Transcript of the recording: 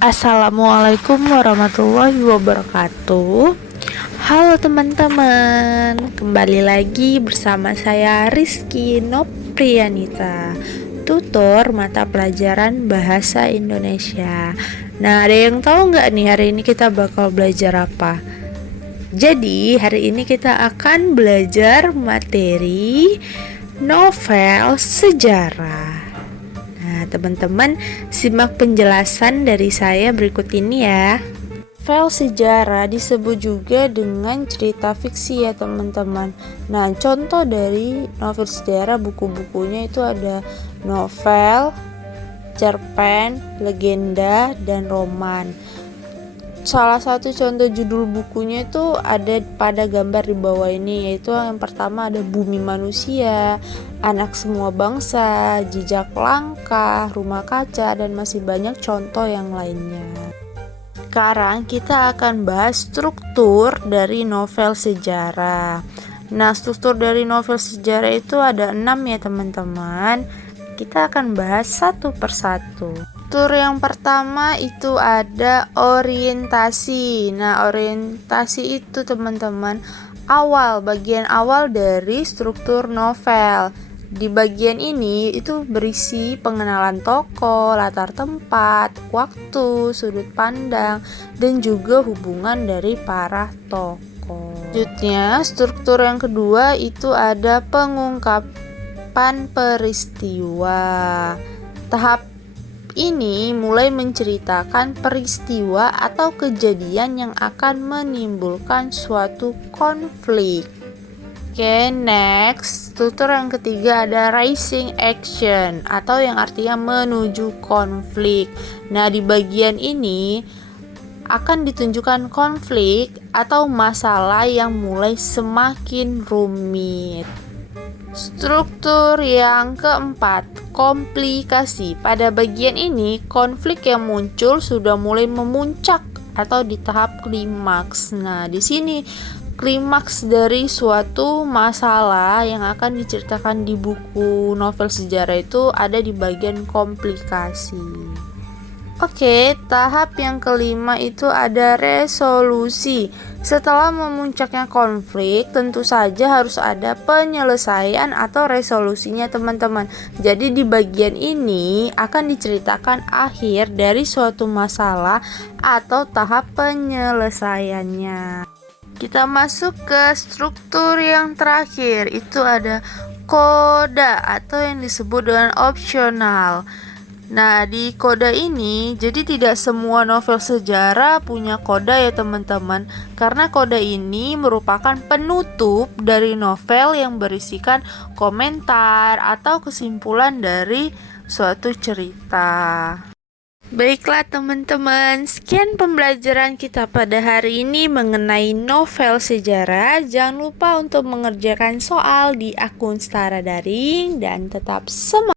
Assalamualaikum warahmatullahi wabarakatuh. Halo teman-teman, kembali lagi bersama saya Rizky Noprianita, tutor mata pelajaran Bahasa Indonesia. Nah, ada yang tahu nggak nih hari ini kita bakal belajar apa? Jadi hari ini kita akan belajar materi novel sejarah. Nah, teman-teman, simak penjelasan dari saya berikut ini ya. Novel sejarah disebut juga dengan cerita fiksi ya teman-teman. Nah, contoh dari novel sejarah buku-bukunya itu ada novel, cerpen, legenda, dan roman. Salah satu contoh judul bukunya itu ada pada gambar di bawah ini, yaitu yang pertama ada Bumi Manusia, Anak Semua Bangsa, Jejak Langkah, Rumah Kaca, dan masih banyak contoh yang lainnya. Sekarang kita akan bahas struktur dari novel sejarah. Nah, struktur dari novel sejarah itu ada 6 ya teman-teman. Kita akan bahas satu persatu. Struktur yang pertama itu ada orientasi. Nah, orientasi itu teman-teman bagian awal dari struktur novel. Di bagian ini itu berisi pengenalan tokoh, latar tempat, waktu, sudut pandang, dan juga hubungan dari para tokoh. Selanjutnya, struktur yang kedua itu ada pengungkapan peristiwa. Tahap ini mulai menceritakan peristiwa atau kejadian yang akan menimbulkan suatu konflik. Oke, next, struktur yang ketiga ada rising action atau yang artinya menuju konflik. Nah, di bagian ini akan ditunjukkan konflik atau masalah yang mulai semakin rumit. Struktur yang keempat, komplikasi. Pada bagian ini, konflik yang muncul sudah mulai memuncak atau di tahap klimaks. Nah, di sini klimaks dari suatu masalah yang akan diceritakan di buku novel sejarah itu ada di bagian komplikasi. Oke, tahap yang kelima itu ada resolusi. Setelah memuncaknya konflik, tentu saja harus ada penyelesaian atau resolusinya teman-teman. Jadi di bagian ini akan diceritakan akhir dari suatu masalah atau tahap penyelesaiannya. Kita masuk ke struktur yang terakhir, itu ada koda atau yang disebut dengan opsional. Nah, di koda ini, jadi tidak semua novel sejarah punya koda ya teman-teman. Karena koda ini merupakan penutup dari novel yang berisikan komentar atau kesimpulan dari suatu cerita. Baiklah teman-teman, sekian pembelajaran kita pada hari ini mengenai novel sejarah. Jangan lupa untuk mengerjakan soal di akun Setara Daring dan tetap semangat.